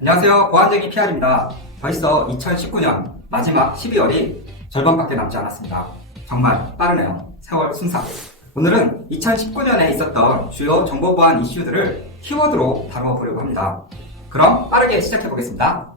안녕하세요. 보안쟁이 PR입니다. 벌써 2019년 마지막 12월이 절반밖에 남지 않았습니다. 정말 빠르네요. 세월 순삭. 오늘은 2019년에 있었던 주요 정보보안 이슈들을 키워드로 다뤄보려고 합니다. 그럼 빠르게 시작해보겠습니다.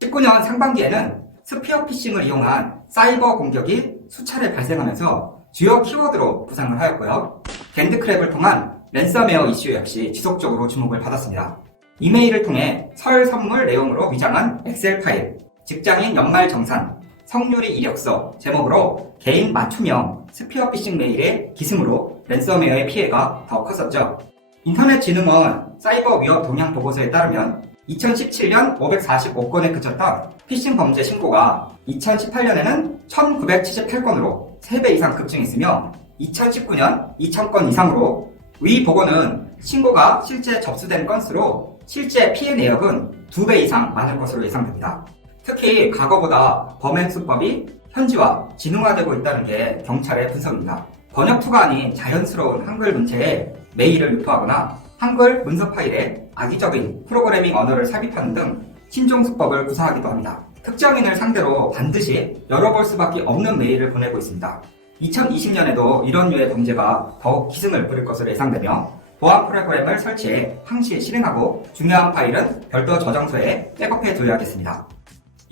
19년 상반기에는 스피어 피싱을 이용한 사이버 공격이 수차례 발생하면서 주요 키워드로 부상을 하였고요. 밴드크랩을 통한 랜섬웨어 이슈 역시 지속적으로 주목을 받았습니다. 이메일을 통해 설 선물 내용으로 위장한 엑셀 파일, 직장인 연말 정산, 성률이 이력서 제목으로 개인 맞춤형 스피어 피싱 메일의 기승으로 랜섬웨어의 피해가 더 컸었죠. 인터넷진흥원 사이버 위협 동향 보고서에 따르면 2017년 545건에 그쳤던 피싱 범죄 신고가 2018년에는 1978건으로 3배 이상 급증했으며 2019년 2000건 이상으로 위 보고는 신고가 실제 접수된 건수로 실제 피해 내역은 2배 이상 많을 것으로 예상됩니다. 특히 과거보다 범행 수법이 현지화, 진흥화되고 있다는 게 경찰의 분석입니다. 번역투가 아닌 자연스러운 한글 문체에 메일을 유포하거나 한글 문서 파일에 악의적인 프로그래밍 언어를 삽입하는 등 신종 수법을 구사하기도 합니다. 특정인을 상대로 반드시 열어볼 수밖에 없는 메일을 보내고 있습니다. 2020년에도 이런 류의 범죄가 더욱 기승을 부릴 것으로 예상되며 보안 프로그램을 설치해 항시 실행하고 중요한 파일은 별도 저장소에 백업해 둬야겠습니다.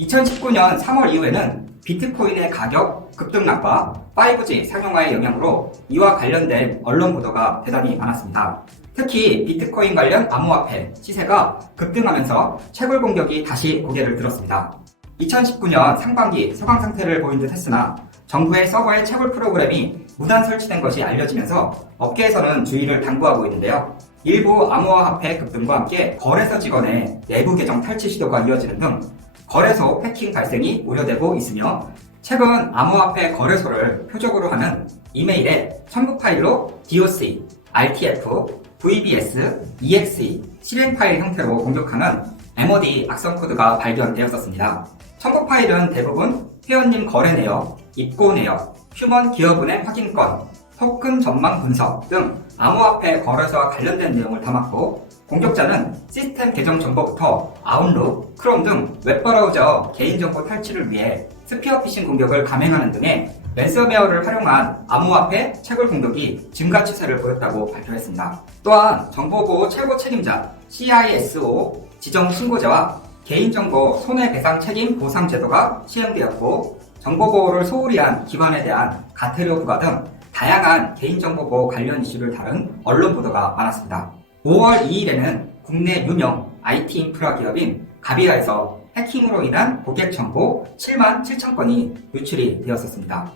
2019년 3월 이후에는 비트코인의 가격 급등락과 5G 상용화의 영향으로 이와 관련된 언론 보도가 대단히 많았습니다. 특히 비트코인 관련 암호화폐 시세가 급등하면서 채굴 공격이 다시 고개를 들었습니다. 2019년 상반기 소강 상태를 보인 듯 했으나 정부의 서버에 채굴 프로그램이 무단 설치된 것이 알려지면서 업계에서는 주의를 당부하고 있는데요. 일부 암호화폐 급등과 함께 거래소 직원의 내부 계정 탈취 시도가 이어지는 등 거래소 해킹 발생이 우려되고 있으며 최근 암호화폐 거래소를 표적으로 하는 이메일에 첨부 파일로 DOC, RTF, VBS, EXE, 실행 파일 형태로 공격하는 MOD 악성 코드가 발견되었었습니다. 첨부 파일은 대부분 회원님 거래 내역, 입고 내역, 휴먼 기업은행 확인권, 토큰 전망 분석 등 암호화폐 거래소와 관련된 내용을 담았고 공격자는 시스템 계정 정보부터 아웃룩, 크롬 등 웹브라우저 개인정보 탈취를 위해 스피어 피싱 공격을 감행하는 등의 랜섬웨어를 활용한 암호화폐 채굴 공격이 증가 추세를 보였다고 발표했습니다. 또한 정보보호 최고 책임자 CISO 지정 신고자와 개인정보 손해배상 책임 보상 제도가 시행되었고 정보보호를 소홀히 한 기관에 대한 과태료 부과 등 다양한 개인정보보호 관련 이슈를 다룬 언론 보도가 많았습니다. 5월 2일에는 국내 유명 IT 인프라 기업인 가비아에서 해킹으로 인한 고객 정보 7만 7천 건이 유출이 되었었습니다.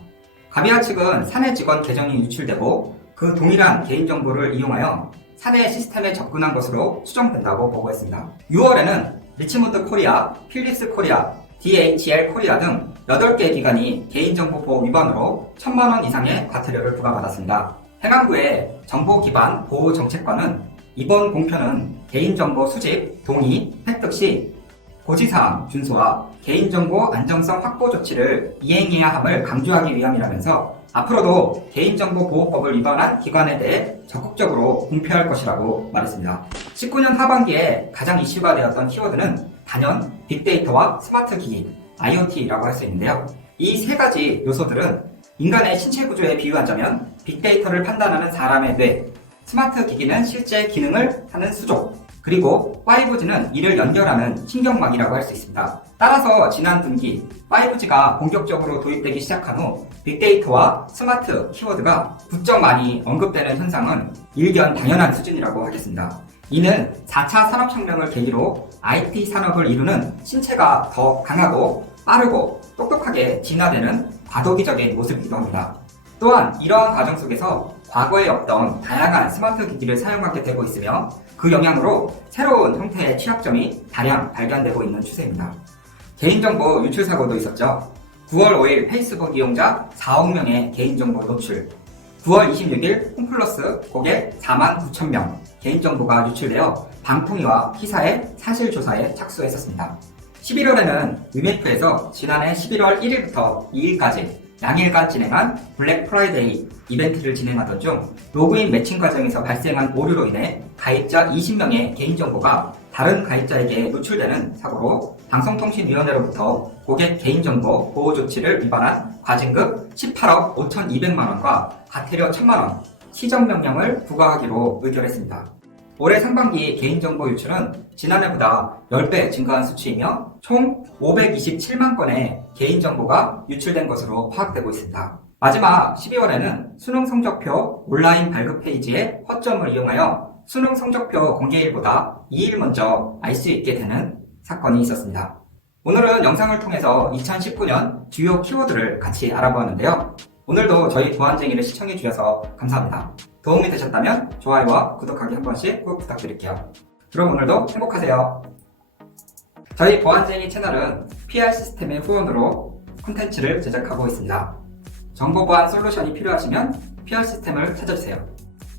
가비아 측은 사내 직원 계정이 유출되고 그 동일한 개인정보를 이용하여 사내 시스템에 접근한 것으로 추정된다고 보고했습니다. 6월에는 리치몬드 코리아, 필립스 코리아, DHL 코리아 등 8개 기관이 개인정보 보호 위반으로 1,000만 원 이상의 과태료를 부과받았습니다. 행안부의 정보 기반 보호 정책관은 이번 공표는 개인정보 수집, 동의, 획득 시 고지사항 준수와 개인정보 안정성 확보 조치를 이행해야 함을 강조하기 위함이라면서 앞으로도 개인정보보호법을 위반한 기관에 대해 적극적으로 공표할 것이라고 말했습니다. 19년 하반기에 가장 이슈가 되었던 키워드는 단연 빅데이터와 스마트 기기, IoT라고 할 수 있는데요. 이 세 가지 요소들은 인간의 신체 구조에 비유하자면 빅데이터를 판단하는 사람의 뇌, 스마트 기기는 실제 기능을 하는 수족, 그리고 5G는 이를 연결하는 신경막이라고 할 수 있습니다. 따라서 지난 분기 5G가 본격적으로 도입되기 시작한 후 빅데이터와 스마트 키워드가 부쩍 많이 언급되는 현상은 일견 당연한 수준이라고 하겠습니다. 이는 4차 산업혁명을 계기로 IT 산업을 이루는 신체가 더 강하고 빠르고 똑똑하게 진화되는 과도기적인 모습이기도 합니다. 또한 이러한 과정 속에서 과거에 없던 다양한 스마트 기기를 사용하게 되고 있으며 그 영향으로 새로운 형태의 취약점이 다량 발견되고 있는 추세입니다. 개인정보 유출 사고도 있었죠. 9월 5일 페이스북 이용자 4억 명의 개인정보 노출, 9월 26일 홈플러스 고객 4만 9천 명 개인정보가 유출되어 방통위와 키사의 사실조사에 착수했었습니다. 11월에는 위메이프에서 지난해 11월 1일부터 2일까지 양일간 진행한 블랙 프라이데이 이벤트를 진행하던 중 로그인 매칭 과정에서 발생한 오류로 인해 가입자 20명의 개인정보가 다른 가입자에게 노출되는 사고로 방송통신위원회로부터 고객 개인정보 보호 조치를 위반한 과징금 18억 5,200만 원과 과태료 1,000만 원 시정명령을 부과하기로 의결했습니다. 올해 상반기 개인정보 유출은 지난해보다 10배 증가한 수치이며 총 527만 건의 개인정보가 유출된 것으로 파악되고 있습니다. 마지막 12월에는 수능 성적표 온라인 발급 페이지의 허점을 이용하여 수능 성적표 공개일보다 2일 먼저 알 수 있게 되는 사건이 있었습니다. 오늘은 영상을 통해서 2019년 주요 키워드를 같이 알아보았는데요. 오늘도 저희 보안쟁이를 시청해주셔서 감사합니다. 도움이 되셨다면 좋아요와 구독하기 한 번씩 꼭 부탁드릴게요. 그럼 오늘도 행복하세요. 저희 보안쟁이 채널은 PR 시스템의 후원으로 콘텐츠를 제작하고 있습니다. 정보보안 솔루션이 필요하시면 PR 시스템을 찾아주세요.